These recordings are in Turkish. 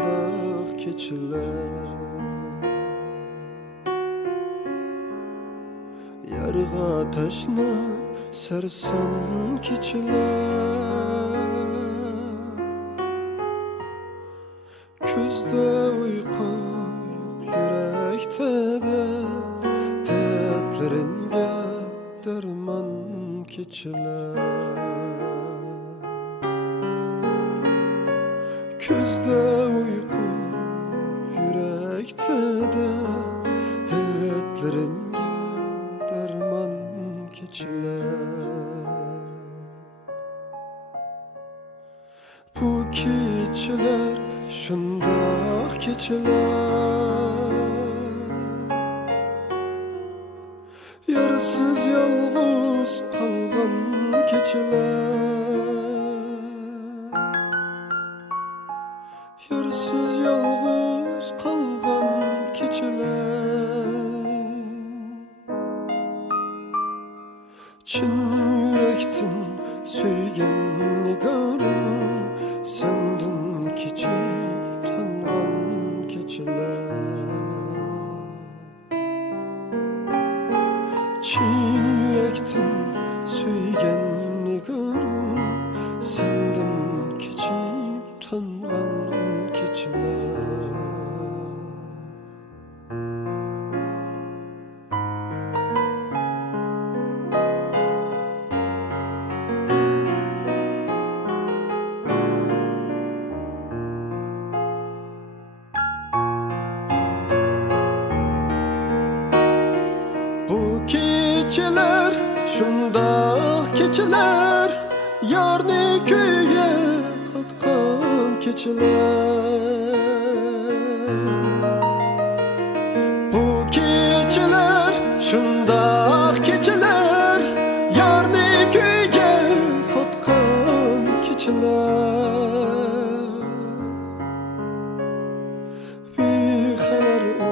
şundaq keçiler. Yarğa taşna sarsan keçiler. Közde uyku yok, yürekte de dertlerimge derman keçiler. Közde uyku yürekte de dertlerimge derman keçiler. Bu keçiler şundaq keçiler. Yarısız yalğız kalgan keçiler. Yarısız yalğız kalgan keçiler. Çin yürektin söygen nigarım, sendin keçip tangan keçiler. Çin yürektin söygen nigarım, sendin keçip tangan keçiler. Bu keçiler şundaq keçiler, yarni köye katkan keçiler. Bu keçiler şundaq keçiler, yarni köye katkan keçiler. Bir xəbər o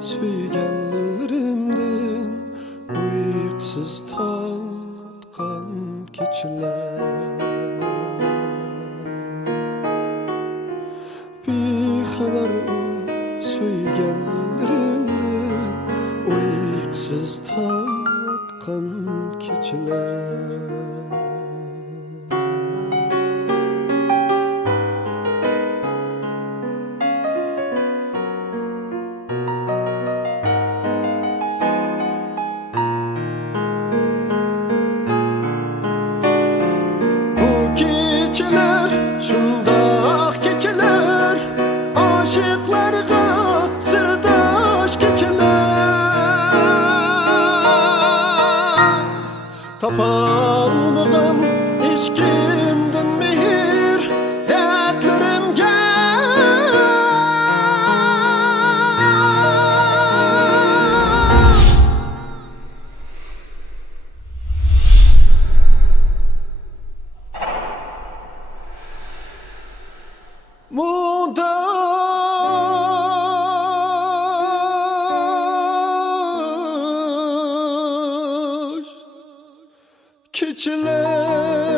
söygenlerimden uyuksuz tatkan keçiler. Bir xəbər o söygenlerimden uyuksuz tatkan keçiler. Keçiler şundaq keçiler, aşıqlarga sırdaş keçiler. Tapalmağın eşkimden mehir dertlerimge. Muhtaç keçiler.